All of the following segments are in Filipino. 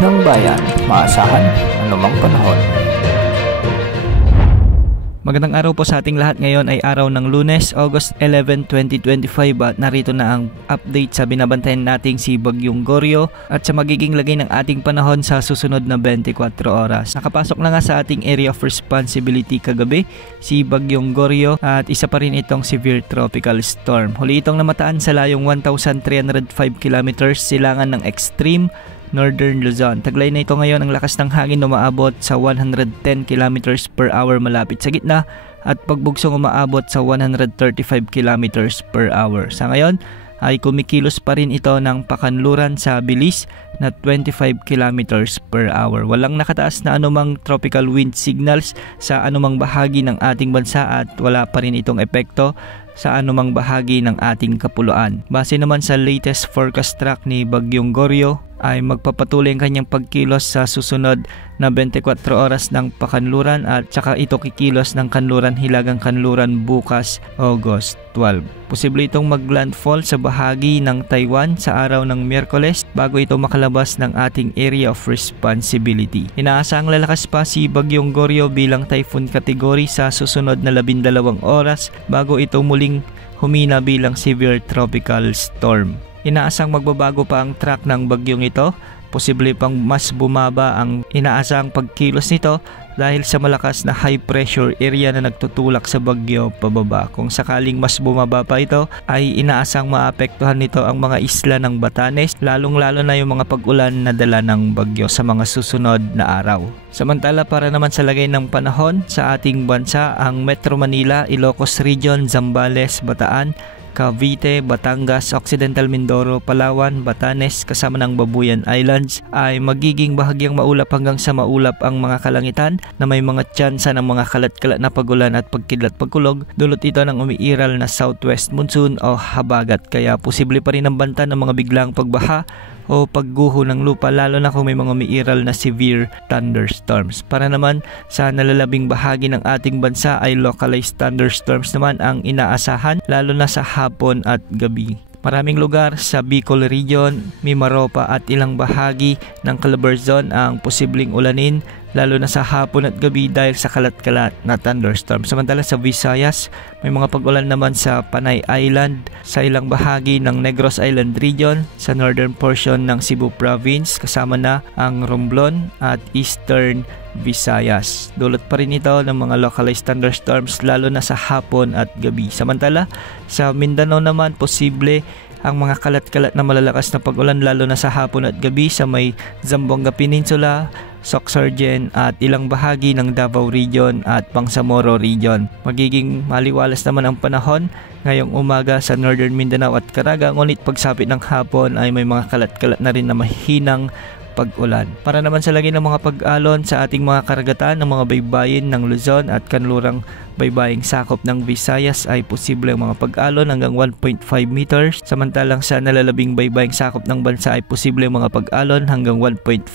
ng bayan, maasahan anumang panahon. Magandang araw po sa ating lahat. Ngayon ay araw ng Lunes, August 11, 2025 at narito na ang update sa binabantayan nating si Bagyong Goryo at sa magiging lagay ng ating panahon sa susunod na 24 oras. Nakapasok na nga sa ating area of responsibility kagabi si Bagyong Goryo at isa pa rin itong severe tropical storm. Huli itong namataan sa layong 1,305 kilometers silangan ng extreme Northern Luzon. Taglay na ito ngayon ang lakas ng hangin na umaabot sa 110 km per hour malapit sa gitna at pagbugsong umaabot sa 135 km per hour. Sa ngayon ay kumikilos pa rin ito ng pakanluran sa bilis na 25 km per hour. Walang nakataas na anumang tropical wind signals sa anumang bahagi ng ating bansa at wala pa rin itong epekto sa anumang bahagi ng ating kapuluan. Base naman sa latest forecast track ni Bagyong Goryo ay magpapatuloy ang kanyang pagkilos sa susunod na 24 oras ng pakanluran at saka ito kikilos ng kanluran hilagang kanluran bukas August 12. Posible itong maglandfall sa bahagi ng Taiwan sa araw ng Miyerkules bago ito makalabas ng ating area of responsibility. Inaasahang lalakas pa si Bagyong Goryo bilang typhoon category sa susunod na 12 oras bago ito muling humina bilang severe tropical storm. Inaasang magbabago pa ang track ng bagyong ito. Posible pang mas bumaba ang inaasang pagkilos nito dahil sa malakas na high pressure area na nagtutulak sa bagyo pababa. Kung sakaling mas bumaba pa ito ay inaasang maapektuhan nito ang mga isla ng Batanes, lalong-lalo na yung mga pag-ulan na dala ng bagyo sa mga susunod na araw. Samantala para naman sa lagay ng panahon sa ating bansa, ang Metro Manila, Ilocos Region, Zambales, Bataan, Cavite, Batangas, Occidental Mindoro, Palawan, Batanes kasama ng Babuyan Islands ay magiging bahagyang maulap hanggang sa maulap ang mga kalangitan na may mga tsansa ng mga kalat-kalat na pagulan at pagkidlat-pagkulog. Dulot ito ng umiiral na southwest monsoon o habagat kaya posible pa rin ang banta ng mga biglang pagbaha o pagguho ng lupa lalo na kung may mga umiiral na severe thunderstorms. Para naman sa nalalabing bahagi ng ating bansa ay localized thunderstorms naman ang inaasahan lalo na sa hapon at gabi. Maraming lugar sa Bicol Region, Mimaropa at ilang bahagi ng Calabarzon ang posibleng ulanin lalo na sa hapon at gabi dahil sa kalat-kalat na thunderstorm. Samantala sa Visayas, may mga pag-ulan naman sa Panay Island, sa ilang bahagi ng Negros Island Region, sa northern portion ng Cebu Province kasama na ang Romblon at Eastern Visayas. Dulot pa rin ito ng mga localized thunderstorms lalo na sa hapon at gabi. Samantala sa Mindanao naman posible ang mga kalat-kalat na malalakas na pag-ulan lalo na sa hapon at gabi sa may Zamboanga Peninsula, Sorsogon at ilang bahagi ng Davao Region at Bangsamoro Region. Magiging maliwalas naman ang panahon ngayong umaga sa Northern Mindanao at Caraga, ngunit pagsapit ng hapon ay may mga kalat-kalat na rin na mahinang pag-ulan. Para naman sa lagay ng mga pag-alon sa ating mga karagatan ng mga baybayin ng Luzon at kanlurang baybaying sakop ng Visayas ay posible ang mga pag-alon hanggang 1.5 meters. Samantalang sa nalalabing baybaying sakop ng bansa ay posible ang mga pag-alon hanggang 1.5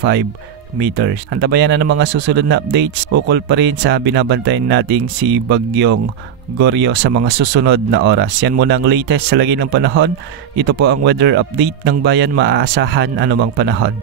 meters. Antabayan na ng mga susunod na updates ukol pa rin sa binabantayan nating si Bagyong Goryo sa mga susunod na oras. Yan muna ang latest sa lagay ng panahon. Ito po ang weather update ng bayan, maaasahan anumang panahon.